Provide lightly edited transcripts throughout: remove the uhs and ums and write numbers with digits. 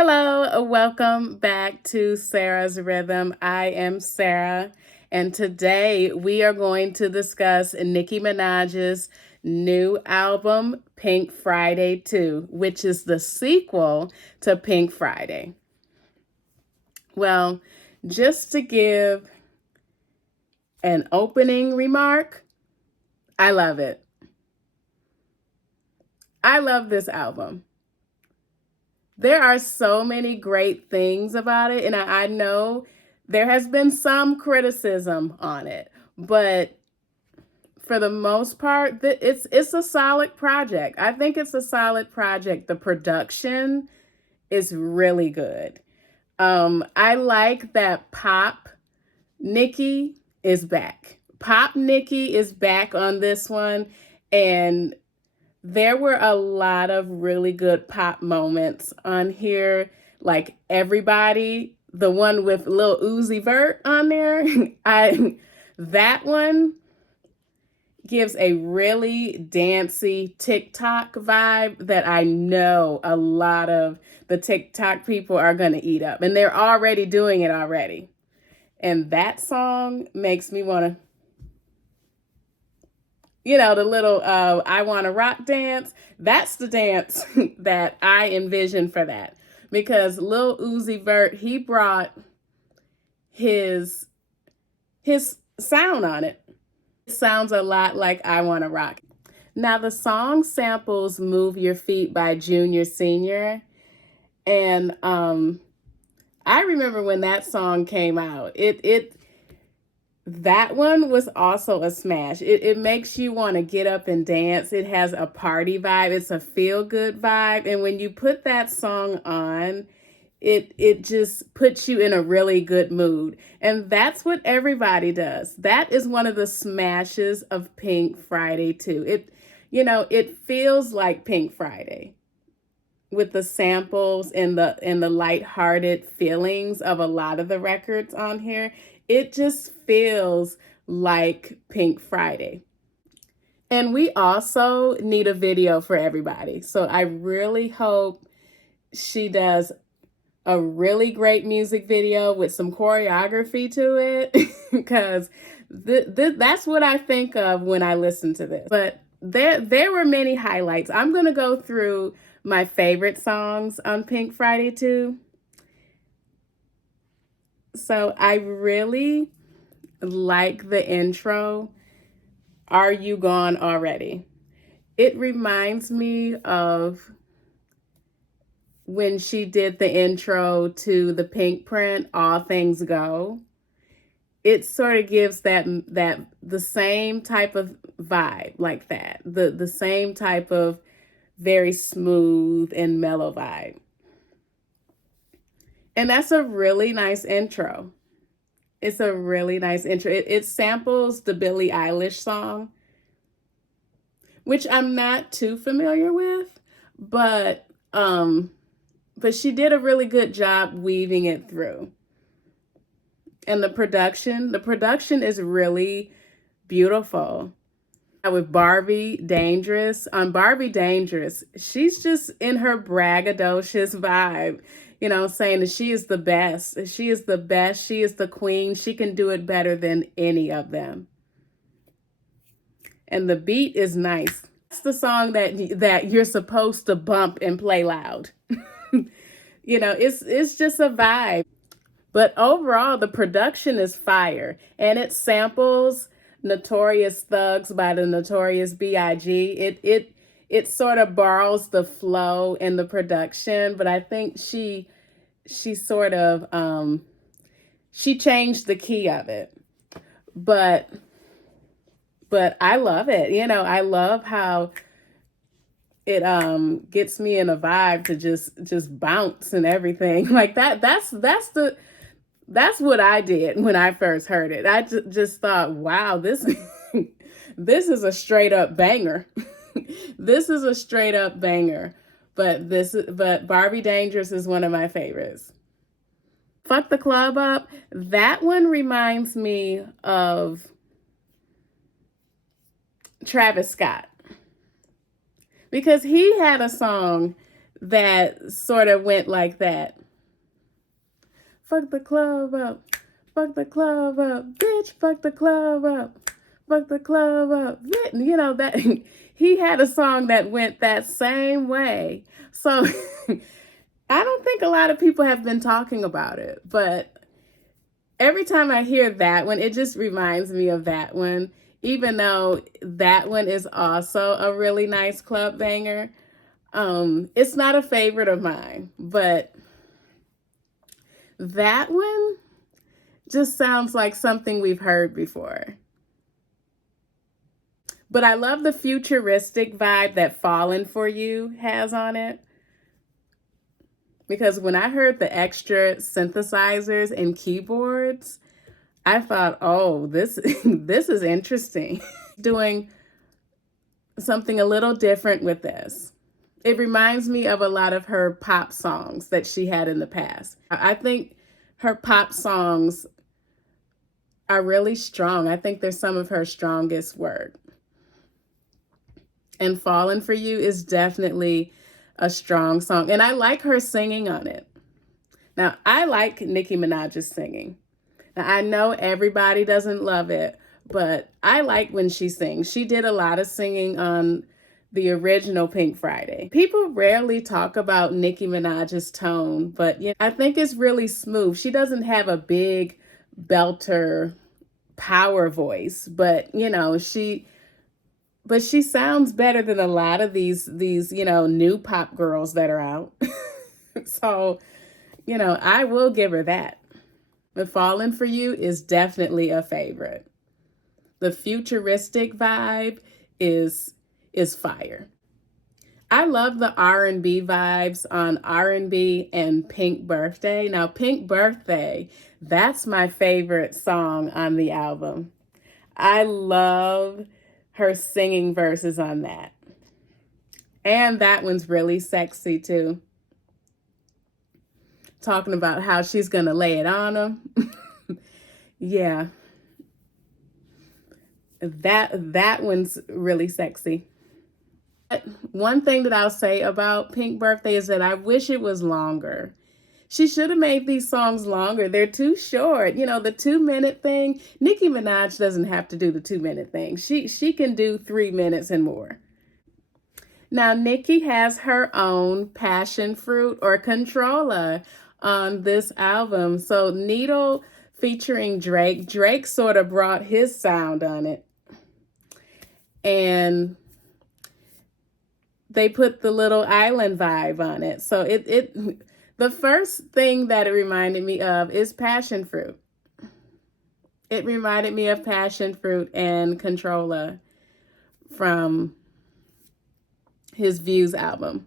Hello, welcome back to Sarah's Rhythm. I am Sarah, and today we are going to discuss Nicki Minaj's new album, Pink Friday 2, which is the sequel to Pink Friday. Well, just to give an opening remark, I love it. I love this album. There are so many great things about it, and I know there has been some criticism on it, but for the most part, it's a solid project. I think it's a solid project. The production is really good. I like that Pop Nicki is back. Pop Nicki is back on this one, and there were a lot of really good pop moments on here, like Everybody, the one with Lil Uzi Vert on there. I that one gives a really dancey TikTok vibe that I know a lot of the TikTok people are going to eat up, and they're already doing it already. And that song makes me want to, the little I want to rock dance. That's the dance that I envision for that. Because Lil Uzi Vert, he brought his sound on it. It sounds a lot like I Want to Rock. Now the song samples Move Your Feet by Junior Senior. And I remember when that song came out. That one was also a smash. It makes you want to get up and dance. It has a party vibe. It's a feel-good vibe. And when you put that song on, it just puts you in a really good mood. And that's what Everybody does. That is one of the smashes of Pink Friday too. It feels like Pink Friday with the samples and the lighthearted feelings of a lot of the records on here. It just feels like Pink Friday. And we also need a video for Everybody. So I really hope she does a really great music video with some choreography to it, because that's what I think of when I listen to this. But there were many highlights. I'm going to go through my favorite songs on Pink Friday 2. So I really like the intro, Are You Gone Already? It reminds me of when she did the intro to the Pink print, All Things Go. It sort of gives that the same type of vibe, like that. The same type of very smooth and mellow vibe. And that's a really nice intro. It's a really nice intro. It samples the Billie Eilish song, which I'm not too familiar with, but she did a really good job weaving it through. And the production is really beautiful. With Barbie Dangerous, on Barbie Dangerous, she's just in her braggadocious vibe, saying that she is the best. She is the best. She is the queen. She can do it better than any of them. And the beat is nice. It's the song that you're supposed to bump and play loud. It's just a vibe. But overall, the production is fire, and it samples Notorious Thugs by the Notorious B.I.G. It sort of borrows the flow in the production, but I think she sort of she changed the key of it. But I love it. I love how it gets me in a vibe to just bounce and everything like that. That's what I did when I first heard it. I just thought, wow, this this is a straight up banger. This is a straight up banger. But Barbie Dangerous is one of my favorites. Fuck the Club Up. That one reminds me of Travis Scott, because he had a song that sort of went like that. Fuck the club up. Fuck the club up. Bitch, fuck the club up. Fuck the club up. You know, that he had a song that went that same way. So I don't think a lot of people have been talking about it, but every time I hear that one, it just reminds me of that one, even though that one is also a really nice club banger. It's not a favorite of mine, but that one just sounds like something we've heard before. But I love the futuristic vibe that Fallen for You has on it. Because when I heard the extra synthesizers and keyboards, I thought, oh, this this is interesting. Doing something a little different with this. It reminds me of a lot of her pop songs that she had in the past. I think her pop songs are really strong. I think they're some of her strongest work. And Fallen for You is definitely a strong song. And I like her singing on it. Now, I like Nicki Minaj's singing. Now, I know everybody doesn't love it, but I like when she sings. She did a lot of singing on the original Pink Friday. People rarely talk about Nicki Minaj's tone, but I think it's really smooth. She doesn't have a big belter power voice, but she sounds better than a lot of these new pop girls that are out. So, I will give her that. The Fallen for You is definitely a favorite. The futuristic vibe is fire. I love the R&B vibes on R&B and Pink Birthday. Now, Pink Birthday, that's my favorite song on the album. I love her singing verses on that. And that one's really sexy too. Talking about how she's gonna lay it on him. Yeah. That one's really sexy. One thing that I'll say about Pink Birthday is that I wish it was longer. She should have made these songs longer. They're too short. The 2-minute thing. Nicki Minaj doesn't have to do the 2-minute thing. She can do 3 minutes and more. Now, Nicki has her own passion fruit or controller on this album. So Needle featuring Drake. Drake sort of brought his sound on it. And they put the little island vibe on it. So the first thing that it reminded me of is passion fruit. It reminded me of passion fruit and Controller from his Views album.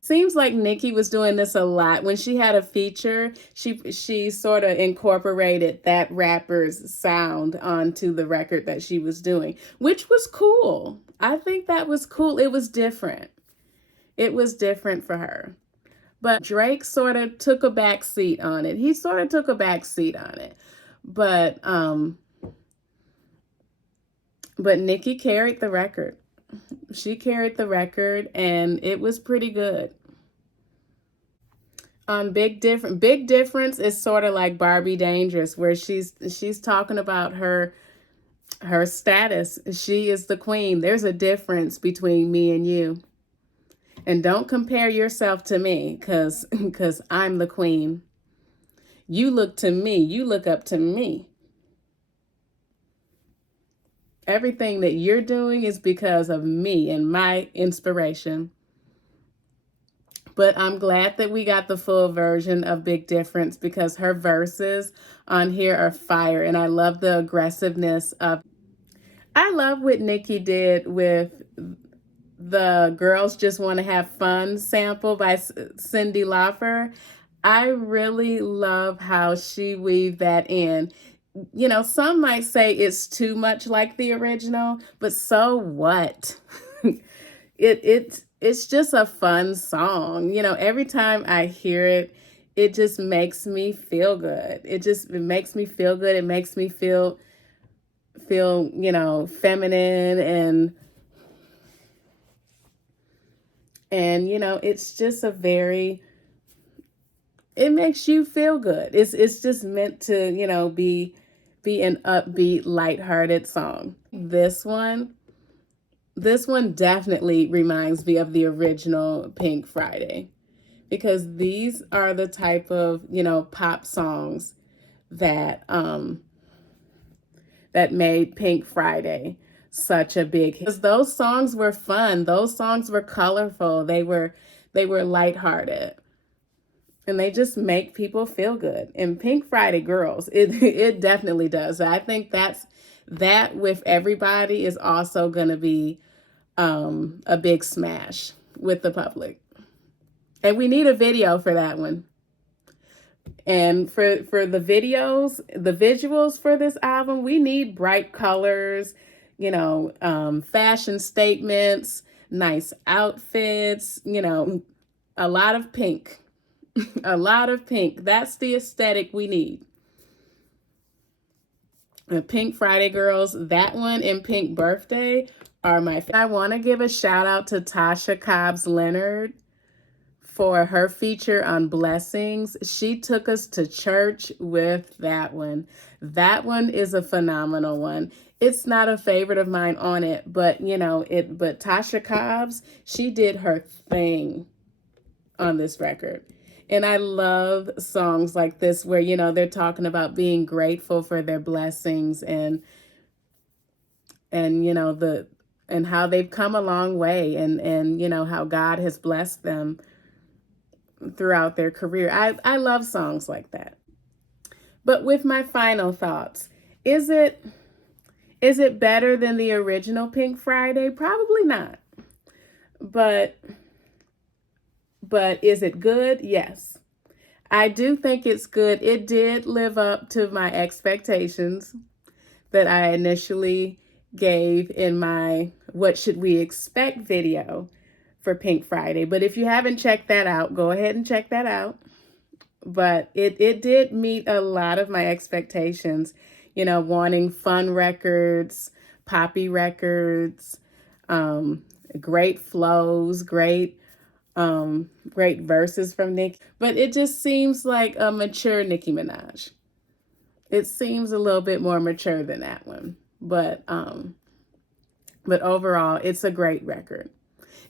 Seems like Nicki was doing this a lot. When she had a feature, she sort of incorporated that rapper's sound onto the record that she was doing, which was cool. I think that was cool. It was different. It was different for her. But Drake sort of took a back seat on it. He sort of took a back seat on it. But Nicki carried the record. She carried the record and it was pretty good. Big Difference is sort of like Barbie Dangerous, where she's talking about her status. She is the queen. There's a difference between me and you. And don't compare yourself to me, because I'm the queen. You look to me. You look up to me. Everything that you're doing is because of me and my inspiration. But I'm glad that we got the full version of Big Difference, because her verses on here are fire. And I love the aggressiveness of... I love what Nicki did with the Girls Just Want to Have Fun sample by Cyndi Lauper. I really love how she weaved that in. Some might say it's too much like the original, but so what? It's just a fun song. Every time I hear it, it just makes me feel good. It makes me feel good. It makes me feel feminine, and And, it's just it makes you feel good. It's just meant to, be an upbeat, lighthearted song. This one definitely reminds me of the original Pink Friday, because these are the type of, pop songs that that made Pink Friday such a big hit. Because those songs were fun. Those songs were colorful. They were lighthearted. And they just make people feel good. And Pink Friday girls, it definitely does. I think that with everybody is also gonna be a big smash with the public. And we need a video for that one. And for the visuals for this album, we need bright colors, fashion statements, nice outfits, a lot of pink. A lot of pink. That's the aesthetic we need. The Pink Friday girls, that one and Pink Birthday are my favorite. I want to give a shout out to Tasha Cobbs Leonard for her feature on Blessings. She took us to church with that one. That one is a phenomenal one. It's not a favorite of mine on it, but but Tasha Cobbs, she did her thing on this record. And I love songs like this where, they're talking about being grateful for their blessings and and how they've come a long way, and how God has blessed them throughout their career. I love songs like that. But with my final thoughts, is it better than the original Pink Friday? Probably not. But is it good? Yes. I do think it's good. It did live up to my expectations that I initially gave in my What Should We Expect video for Pink Friday. But if you haven't checked that out, go ahead and check that out. But it did meet a lot of my expectations, wanting fun records, poppy records, great flows, great verses from Nicki. But it just seems like a mature Nicki Minaj. It seems a little bit more mature than that one. But overall, it's a great record.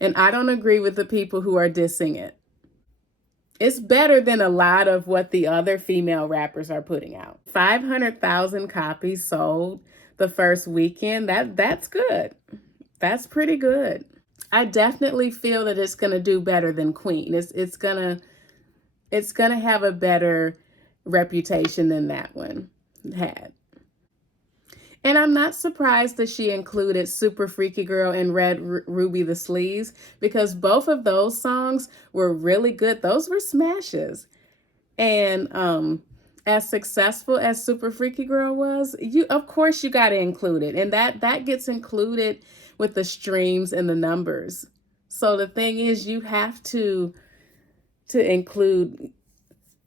And I don't agree with the people who are dissing it. It's better than a lot of what the other female rappers are putting out. 500,000 copies sold the first weekend. That's good. That's pretty good. I definitely feel that it's going to do better than Queen. It's going to have a better reputation than that one had. And I'm not surprised that she included Super Freaky Girl and Red Ruby the Sleeves, because both of those songs were really good. Those were smashes. And as successful as Super Freaky Girl was, of course you got to include it. And that gets included with the streams and the numbers. So the thing is, you have to include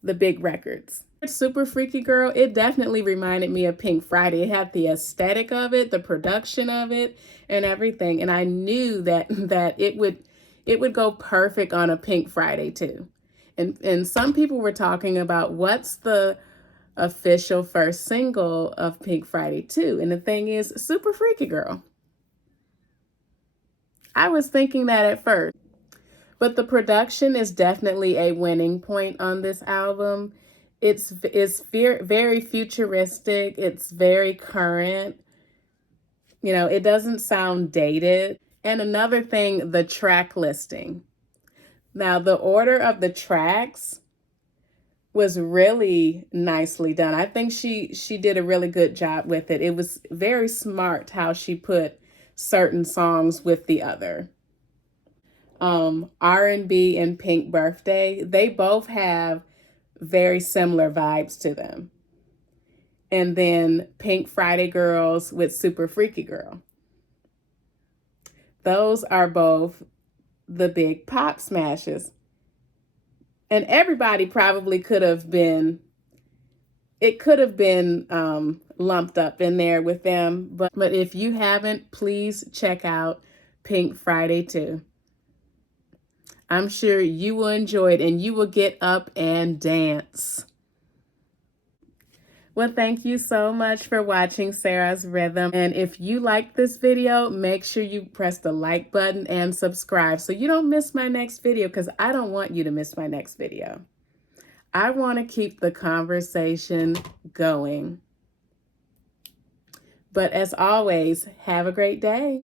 the big records. Super Freaky Girl, it definitely reminded me of Pink Friday. It had the aesthetic of it, the production of it, and everything. And I knew that it would go perfect on a Pink Friday too. And some people were talking about what's the official first single of Pink Friday 2. And the thing is, Super Freaky Girl. I was thinking that at first. But the production is definitely a winning point on this album. It's very futuristic. It's very current. It doesn't sound dated. And another thing, the track listing. Now, the order of the tracks was really nicely done. I think she did a really good job with it. It was very smart how she put certain songs with the other. R&B and Pink Birthday, they both have very similar vibes to them. And then Pink Friday Girls with Super Freaky Girl. Those are both the big pop smashes. And everybody probably could have been lumped up in there with them. But if you haven't, please check out Pink Friday 2. I'm sure you will enjoy it and you will get up and dance. Well, thank you so much for watching Sarah's Rhythm. And if you like this video, make sure you press the like button and subscribe so you don't miss my next video, because I don't want you to miss my next video. I want to keep the conversation going. But as always, have a great day.